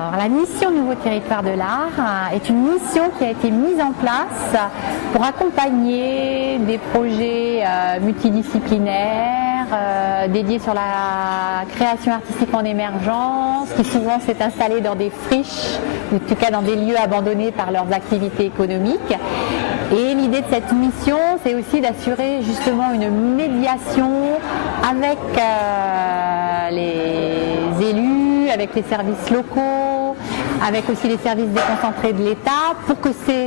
Alors, la mission Nouveau Territoire de l'Art est une mission qui a été mise en place pour accompagner des projets multidisciplinaires dédiés sur la création artistique en émergence, qui souvent s'est installée dans des friches, ou en tout cas dans des lieux abandonnés par leurs activités économiques. Et l'idée de cette mission, c'est aussi d'assurer justement une médiation avec les élus, avec les services locaux, avec aussi les services déconcentrés de l'État, pour que ces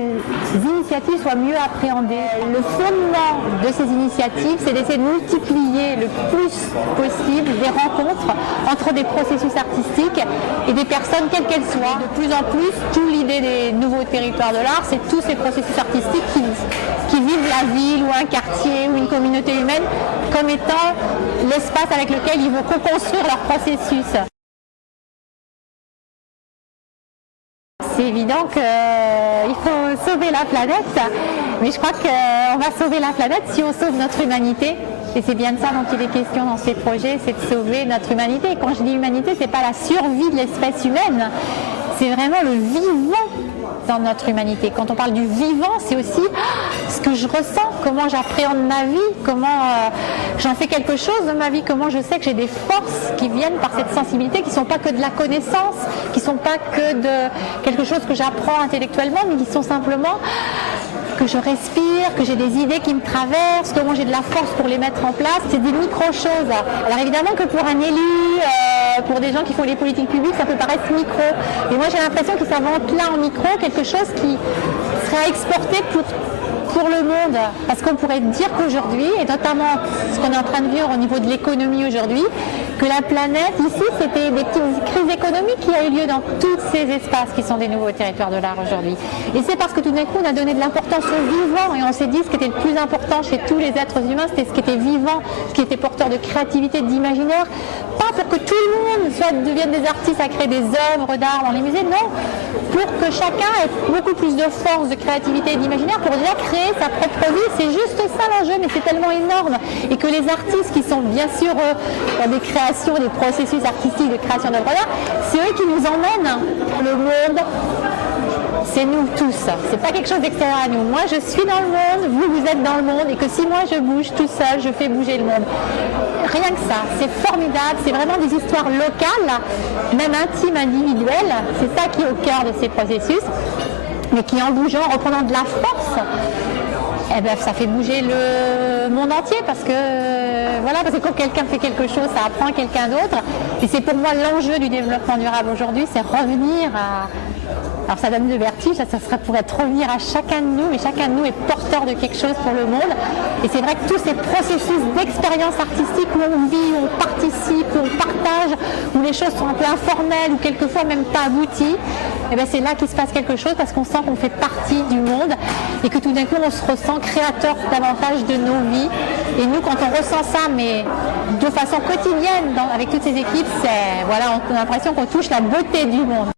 initiatives soient mieux appréhendées. Le fondement de ces initiatives, c'est d'essayer de multiplier le plus possible des rencontres entre des processus artistiques et des personnes, quelles qu'elles soient. De plus en plus, toute l'idée des nouveaux territoires de l'art, c'est tous ces processus artistiques qui vivent la ville ou un quartier ou une communauté humaine comme étant l'espace avec lequel ils vont co-construire leur processus. C'est évident qu'il faut sauver la planète, mais je crois qu'on va sauver la planète si on sauve notre humanité. Et c'est bien de ça dont il est question dans ces projets, c'est de sauver notre humanité. Et quand je dis humanité, ce n'est pas la survie de l'espèce humaine, c'est vraiment le vivant dans notre humanité. Quand on parle du vivant, c'est aussi ce que je ressens, comment j'appréhende ma vie, comment j'en fais quelque chose de ma vie, comment je sais que j'ai des forces qui viennent par cette sensibilité, qui ne sont pas que de la connaissance, qui ne sont pas que de quelque chose que j'apprends intellectuellement, mais qui sont simplement que je respire, que j'ai des idées qui me traversent, comment j'ai de la force pour les mettre en place. C'est des micro-choses. Alors évidemment que pour un élu, pour des gens qui font les politiques publiques, ça peut paraître micro. Et moi j'ai l'impression que ça vente là en micro quelque chose qui serait exporté pour le monde. Parce qu'on pourrait dire qu'aujourd'hui, et notamment ce qu'on est en train de vivre au niveau de l'économie aujourd'hui, que la planète, ici, c'était des petites crises économiques qui ont eu lieu dans tous ces espaces qui sont des nouveaux territoires de l'art aujourd'hui. Et c'est parce que tout d'un coup, on a donné de l'importance au vivant et on s'est dit ce qui était le plus important chez tous les êtres humains, c'était ce qui était vivant, ce qui était porteur de créativité, d'imaginaire. Pas pour que tout le monde devienne des artistes à créer des œuvres d'art dans les musées, non. Pour que chacun ait beaucoup plus de force, de créativité et d'imaginaire pour déjà créer sa propre vie. C'est juste ça l'enjeu, mais c'est tellement énorme. Et que les artistes qui sont bien sûr dans des créations, des processus artistiques de création d'œuvres d'art, c'est eux qui nous emmènent. Le monde, c'est nous tous. C'est pas quelque chose d'extérieur à nous. Moi, je suis dans le monde, vous êtes dans le monde, et que si moi je bouge tout seul, je fais bouger le monde. Rien que ça, c'est formidable, c'est vraiment des histoires locales, même intimes, individuelles. C'est ça qui est au cœur de ces processus, mais qui en bougeant, en reprenant de la force, eh ben, ça fait bouger le monde entier parce que quand quelqu'un fait quelque chose, ça apprend à quelqu'un d'autre. Et c'est pour moi l'enjeu du développement durable aujourd'hui, c'est revenir à... Alors ça donne le vertige, ça serait pour revenir à chacun de nous, mais chacun de nous est porteur de quelque chose pour le monde. Et c'est vrai que tous ces processus d'expérience artistique où on vit, où on participe, où on partage, où les choses sont un peu informelles ou quelquefois même pas abouties, et bien c'est là qu'il se passe quelque chose parce qu'on sent qu'on fait partie du monde et que tout d'un coup on se ressent créateur davantage de nos vies. Et nous, quand on ressent ça, mais de façon quotidienne avec toutes ces équipes, on a l'impression qu'on touche la beauté du monde.